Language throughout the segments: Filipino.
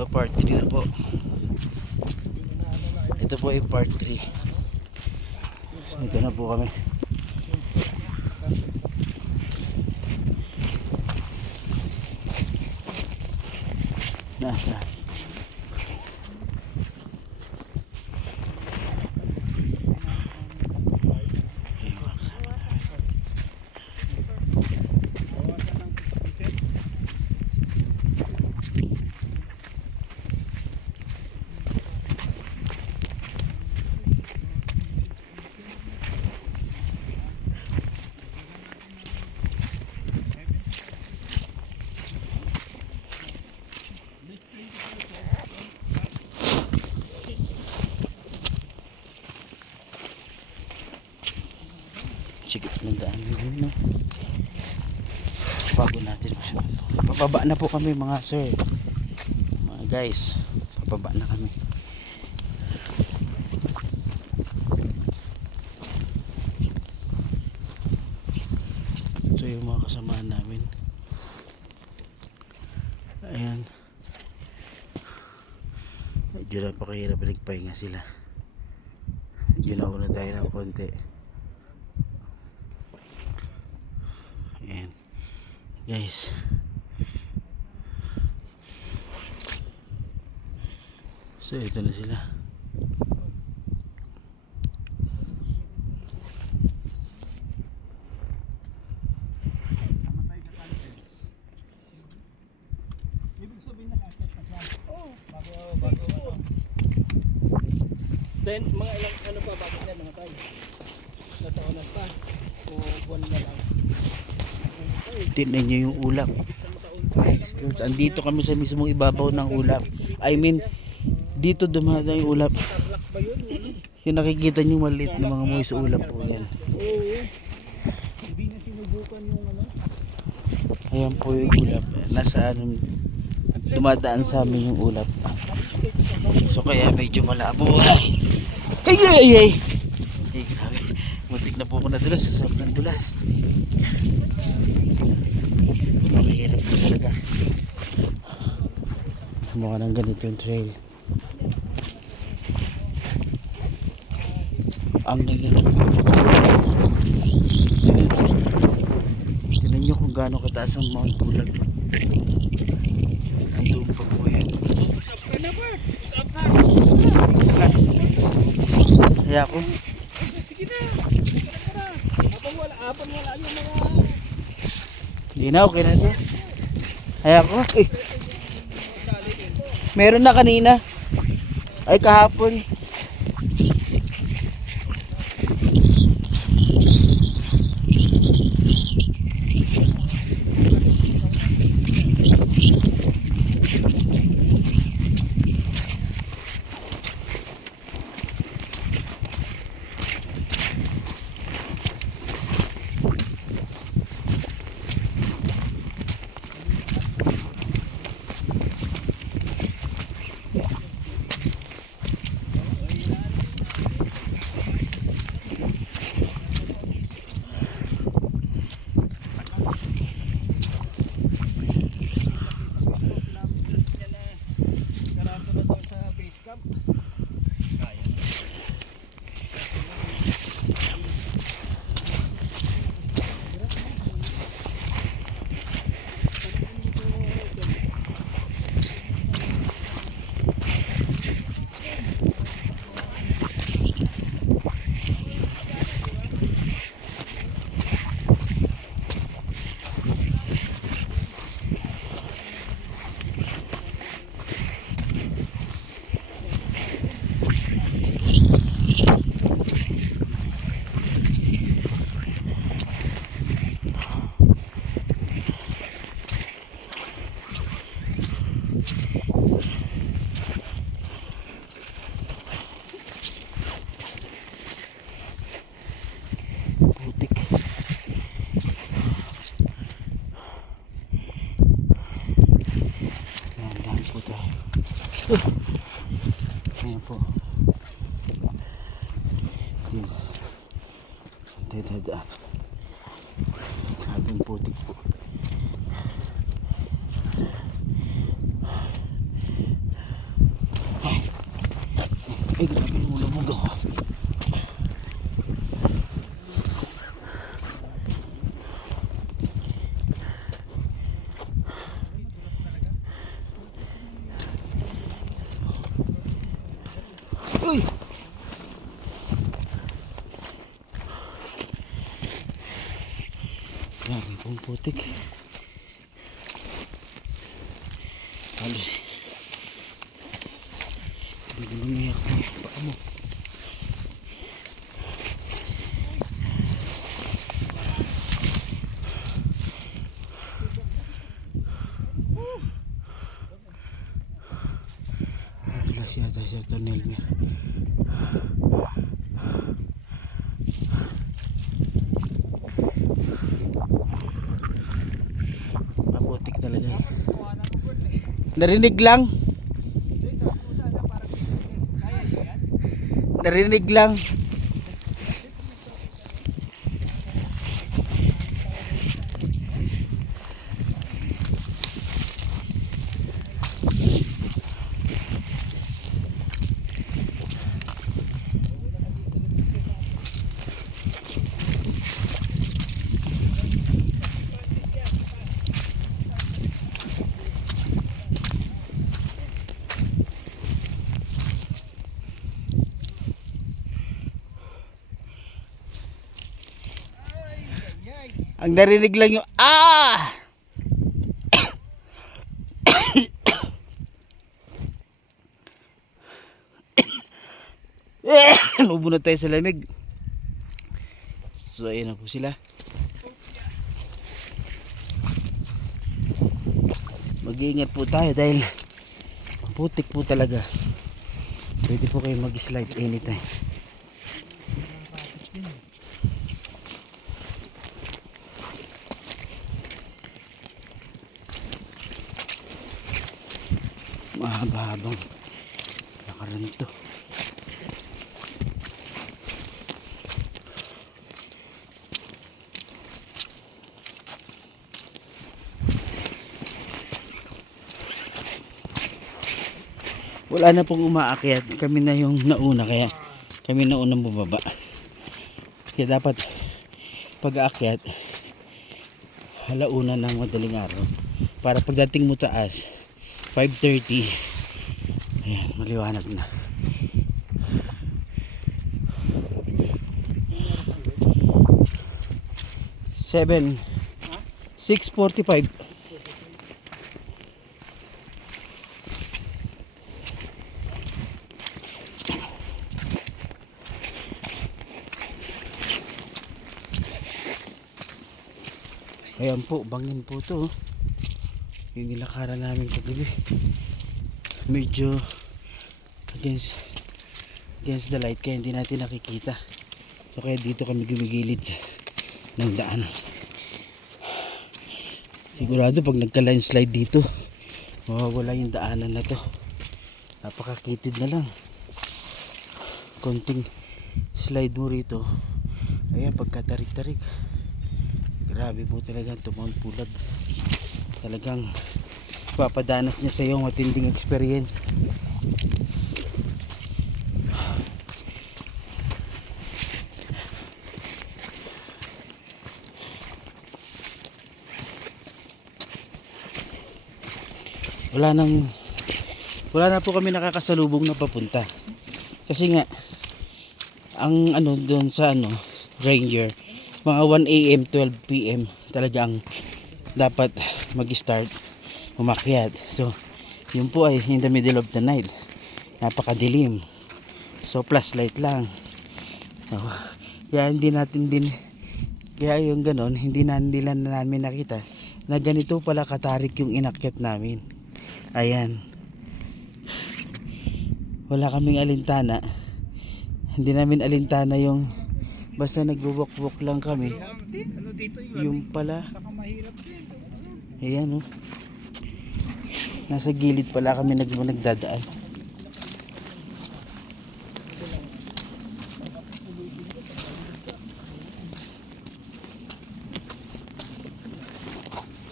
So part 3 na po. Ito po ay part 3. So ito na po kami. Nasa sigit ng daan yun, no? Bago natin papaba na po kami mga sir, mga guys, papaba na kami. Ito yung mga kasamaan namin, ayan. Medyo napakahirap, nagpahinga sila. Ginauna tayo ng konti. Ayan guys, so ito na sila. Then mga ilang ano pa bago yan mga tayo? Nataunan pa o buwan na lang. Tignan nyo yung ulap. Guys, andito kami sa mismong ibabaw ng ulap. I mean, dito dumadaan yung ulap. Yung nakikita nyo maliit na mga muwi sa ulap po yan. Hindi na sinubukan yung ano. Ayan po yung ulap. Nasa ano, dumadaan sa amin yung ulap. So kaya medyo malabo. Ay ay ay ay! Ay grabe. Muntik na po ako nadulas sa sobrang dulas. Makihirap po talaga. Mukha ng ganito yung trail. Ang ganyan. Tignan nyo kung gaano kataas ang Mount Bulag. Andun pa po yan. Usap ka na ba? Usap ka! Kaya ako. Sige na! Habang wala yung mga... Hindi na, okay na ito. Kaya ako. Eh. Meron na kanina. Ay kahapon. Ayan po. Dadaan. Sabing putik po. Ay, grabe lumulubog ako. Uy! Grabe pong putik. Halos hindi ko lumiyak mo. Paa mo. Nadulas yata siya ito, Nelmer. Maputik talaga. Narinig lang. Narinig lang. Ang narinig lang yung ah! Nubo na tayo sa lamig. So ayun na po sila. Mag-iingat po tayo dahil putik po talaga. Pwede po kayo mag-slide anytime. Mahaba-habang lakaran to. Wala na pong umaakyat, kami na yung nauna, kaya kami na unang bumaba. Kaya dapat pag-aakyat halauna ng madaling araw para pagdating mo taas 5:30 ayan, maliwanag na. Seven 6:45. Ayan po, bangin po to. Yung nilakaran namin kagabi. Medyo against the light kaya hindi natin nakikita. So kaya dito kami gumigilid ng daan. Sigurado pag nagka-landslide dito, mawawala yung daanan na to. Napakakitid na lang. Konting slide mo rito. Ayan, pagkatarik-tarik. Grabe po talaga, tumawang pulad. Talagang papadanas niya sa iyo matinding experience. Wala na po kami nakakasalubong na papunta. Kasi nga ang ano doon sa Ranger, mga 1 AM 12 PM talagang dapat mag-start umakyat. So yun po ay in the middle of the night, napakadilim, so plus light lang. So, kaya hindi natin din, kaya yung ganon hindi lang namin nakita na ganito pala katarik yung inakyat namin. Ayan, wala kaming alintana, hindi namin alintana yung basta nagbuwak-wak lang kami. Yung pala, ayan nasa gilid pala kami nagdadaan.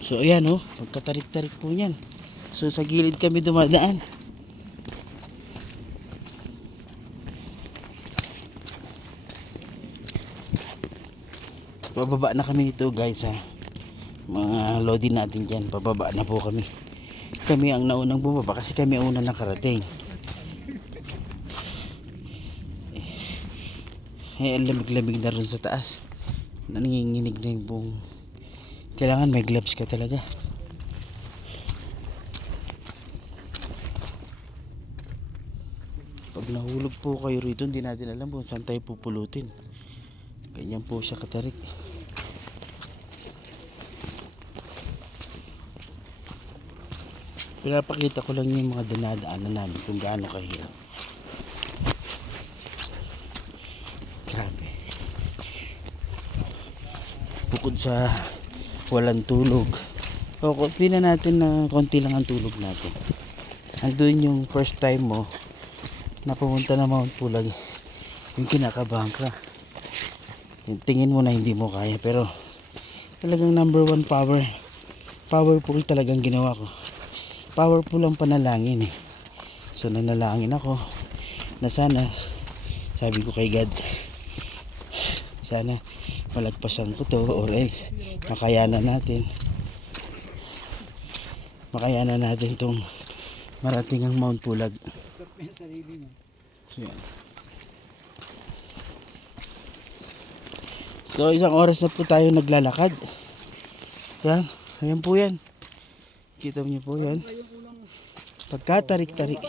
So ayan magkatarik-tarik po yan. So sa gilid kami dumadaan. Pababa na kami ito guys ha. Mga loading natin dyan. Pababa na po kami. Kami ang naunang bumaba kasi kami ang unang nakarating. Ang lamig-lamig na rin sa taas. Nanginginig na yung buong. Kailangan may gloves ka talaga. Pag nahulog po kayo rito, hindi natin alam kung saan tayo pupulutin. Ganyan po siya katarik. Pinapakita ko lang yung mga dinadaanan namin kung gaano kahirap. Grabe. Bukod sa walang tulog, o konti na natin na konti lang ang tulog natin. Andun yung first time mo na pumunta na Mount Pulag, yung kinakabahan ka. Yung tingin mo na hindi mo kaya, pero talagang number one powerful talagang ginawa ko. Powerful ang panalangin eh. So nanalangin ako na sana, sabi ko kay God, sana malagpasan ko to or else makayanan natin tong marating ang Mount Pulag. So yan. So isang oras na po tayo naglalakad. Yan, ayan po yan. Kita niyo po yan. Pagkatarik-tarik.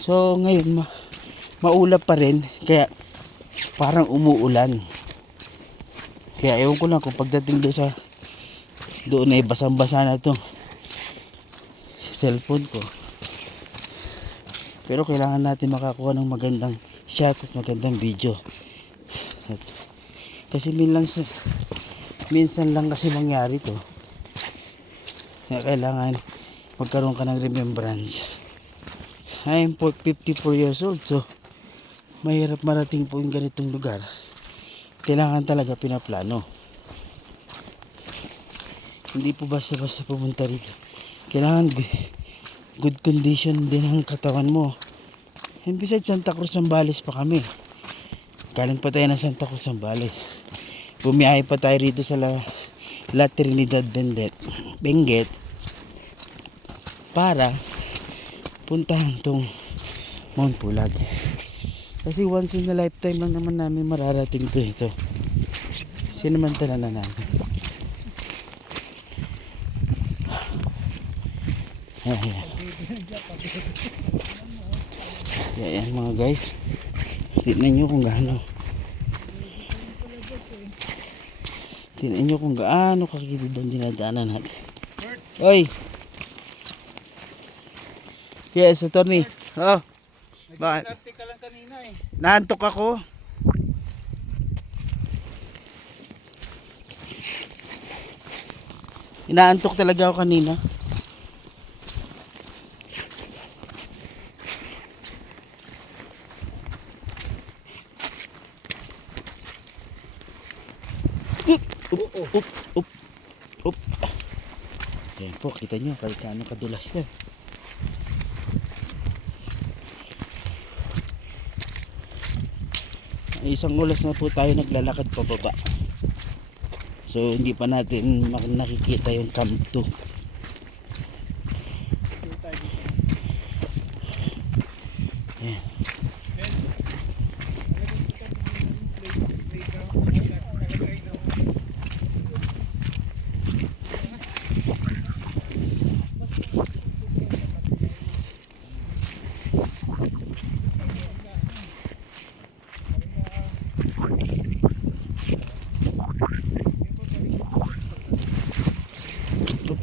So ngayon maulap pa rin, kaya parang umuulan. Kaya ewan ko lang kung pagdating doon ay basang-basa na to cellphone ko. Pero kailangan natin makakuha ng magandang shot at magandang video. Kasi minsan lang kasi mangyari to. Kaya kailangan magkaroon ka ng remembrance. I'm 54 years old, so mahirap marating po yung ganitong lugar. Kailangan talaga pinaplano. Hindi po basta-basta pumunta rito. Kailangan good condition din ang katawan mo. And besides, Santa Cruz Zambales pa kami. Galing pa tayo ng Santa Cruz Zambales. Bumiyahe pa tayo rito sa La Trinidad Benguet para puntahan tong Mount Pulag. Kasi once in a lifetime lang naman namin mararating to ito. Sinamantala na namin. Ayan. Ayan mga guys. Tignan nyo kung gaano. Tignan nyo kung gaano kakitid ang dinadaanan natin. Oy! Yes, attorney. Oh. Bakit? ka lang kanina eh. Naantok ako. Inaantok talaga ako kanina. Up. Ayan po, kita nyo kahit saan kadulas na. Isang oras na po tayo naglalakad pababa. So hindi pa natin nakikita yung Camp 2. Ayan.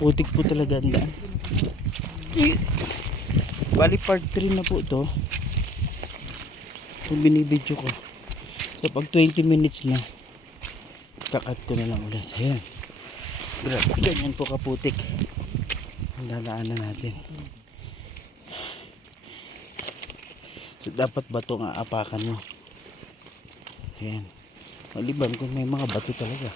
Putik po talaga ang daan. Bali part 3 na po ito. Itong binibidyo ko. So pag 20 minutes na, kakat ko na lang ulit. Ayan. Grabe, ganyan po kaputik ang dadaanan natin. So dapat bato nga apakan mo. Ayan. Maliban kung may mga bato talaga.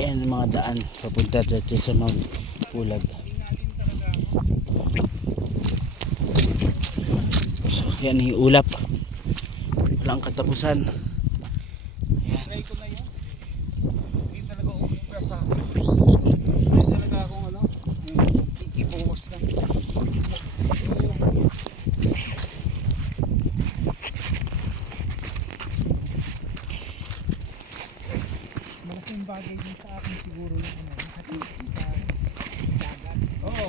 Ayan ang mga daan papunta dito sa Mount Pulag. So yan yung ulap. Walang katapusan. Ayan. Try ko na yun. Hindi talaga umubra sa akin. Hindi talaga akong ano, ibuhos na. Malaking bagay din sa akin siguro yung ano, nakatipid sa dagat. Oo.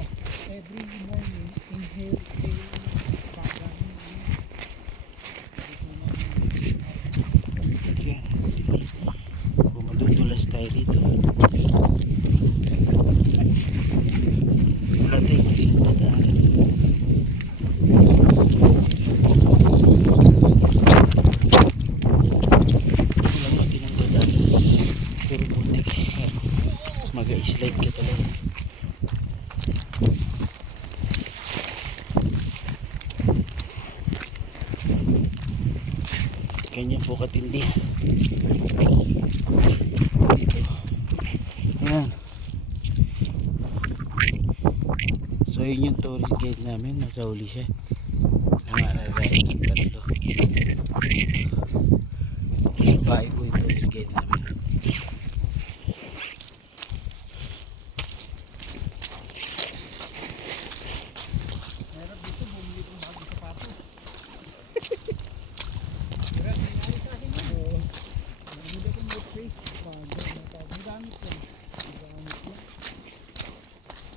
Every morning, inhale, exhale, bagang. Ayan. Madudulas tayo dito. Wala tayong magiging dadaanan. Walang matinang dadaanan. Pero putik. Mag-slide ka talaga. Ganyan po katindi. Ayan. So yun yung tourist guide namin. Nasa huli siya. Nangaragayin ng tatlo. Bahay po yung tourist guide namin. Meron dito, bumili kong bagong sapatos. Bumili kong North Face. Magamit ko.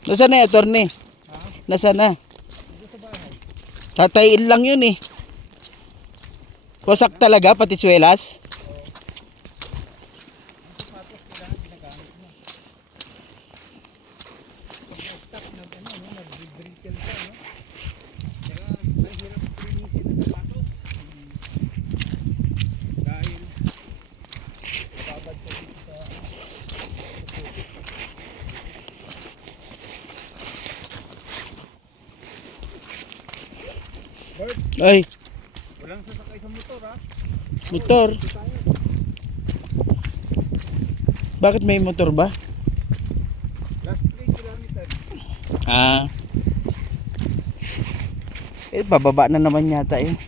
Nasaan na yung attorney? Ha? Nasaan na? Dito sa bahay. Tatayin lang yun eh. Wasak talaga pati swelas. Sapatos kailangan ginagamit mo. Pag nag-stop, nag-brittle ka, no? Kaya mahirap linisin ang sapatos. Dahil Babad ka dito sa Bert, Ay, walang sasakay sa motor ha. motor. Dito tayo. Bakit may motor ba? Last 3 kilometers. Ah. Eh, bababa na naman yata yun.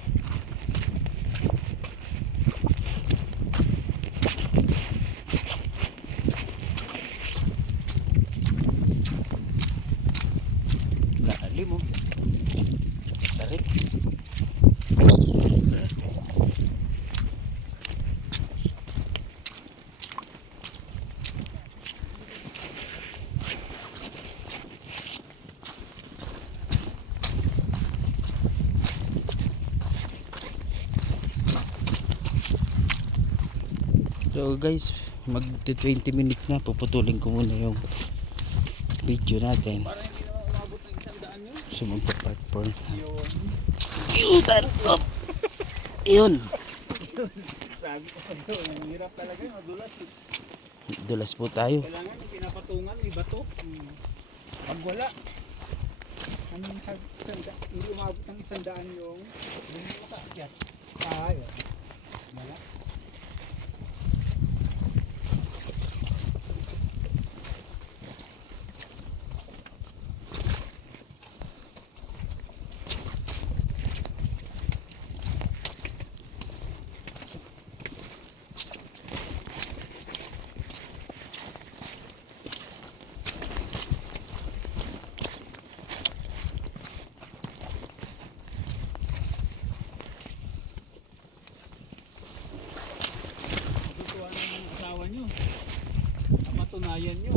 Lalim mo. Tarik. So guys, mag 20 minutes na, puputulin ko muna yung video natin. Para hindi naman umabot ng 100 yun. So magpa-part 4. Yun. Yun! Sabi ko sa'yo, ang hirap talaga yun. Madulas. Dulas po tayo. Kailangan yung pinapatungan, may bato. Pag wala, anong hindi umabot ng 100 yung makaakyat. tayo. Wala. Tutuwa ng asawa nyo. Matunayan nyo.